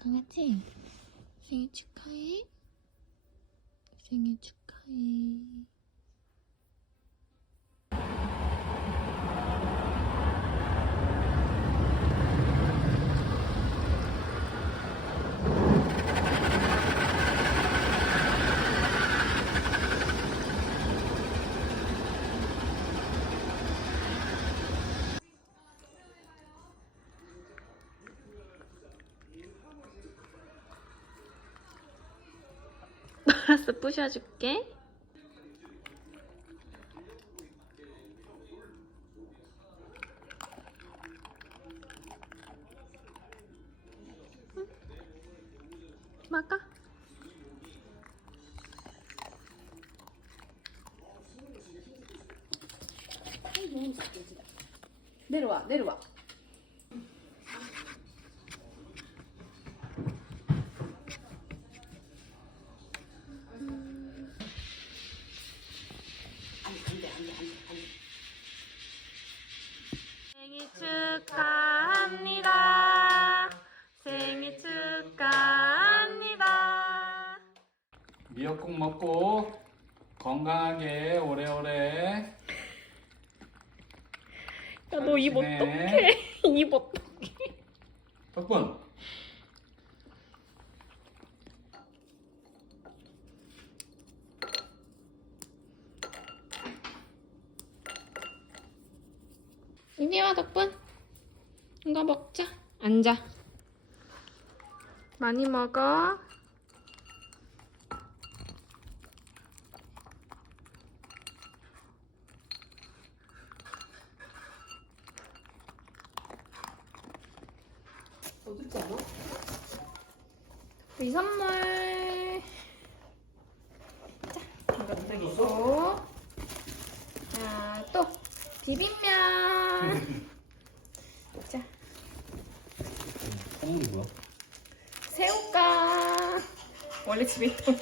강아지 생일 축하해. 생일 축하해. 알았어, 부셔줄게. 응? 막아. 내려와, 내려와. 생일 축하합니다. 생일 축하합니다. 미역국 먹고 건강하게 오래오래. 야, 너 입 어떡해? 입 어떡해? 덕분. 이리 와, 덕분. 이거 먹자. 앉아. 많이 먹어. 어둡지 않아? 이 선물. 자, 이거 드리고. 자, 또 비빔면. 자, 하는 게 뭐야? 새우깡. 원래 집에 있던.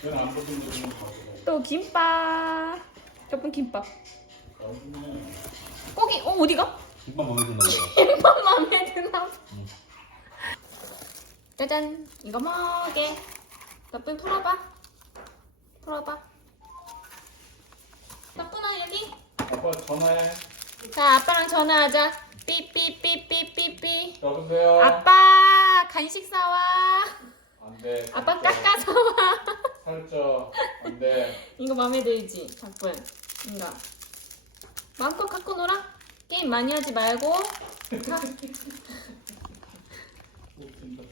그건 안 보던 거 또 김밥. 덕분 김밥. 고기. 어디가? 김밥 먹어야 된다. 김밥 마음에 드나? 응. 짜잔. 이거 먹게. 덕분 풀어봐. 풀어봐. 덕분아 여기. 아빠 전화해. 자, 아빠랑 전화하자. 삐삐삐삐삐삐. 여보세요. 아빠 간식 사와. 안 돼. 아빠 깎아서 와. 살쪄. 안 돼. 이거 마음에 들지? 덕분. 이거. 마음껏 갖고 놀아. 게임 많이 하지 말고. 자. 웃긴다.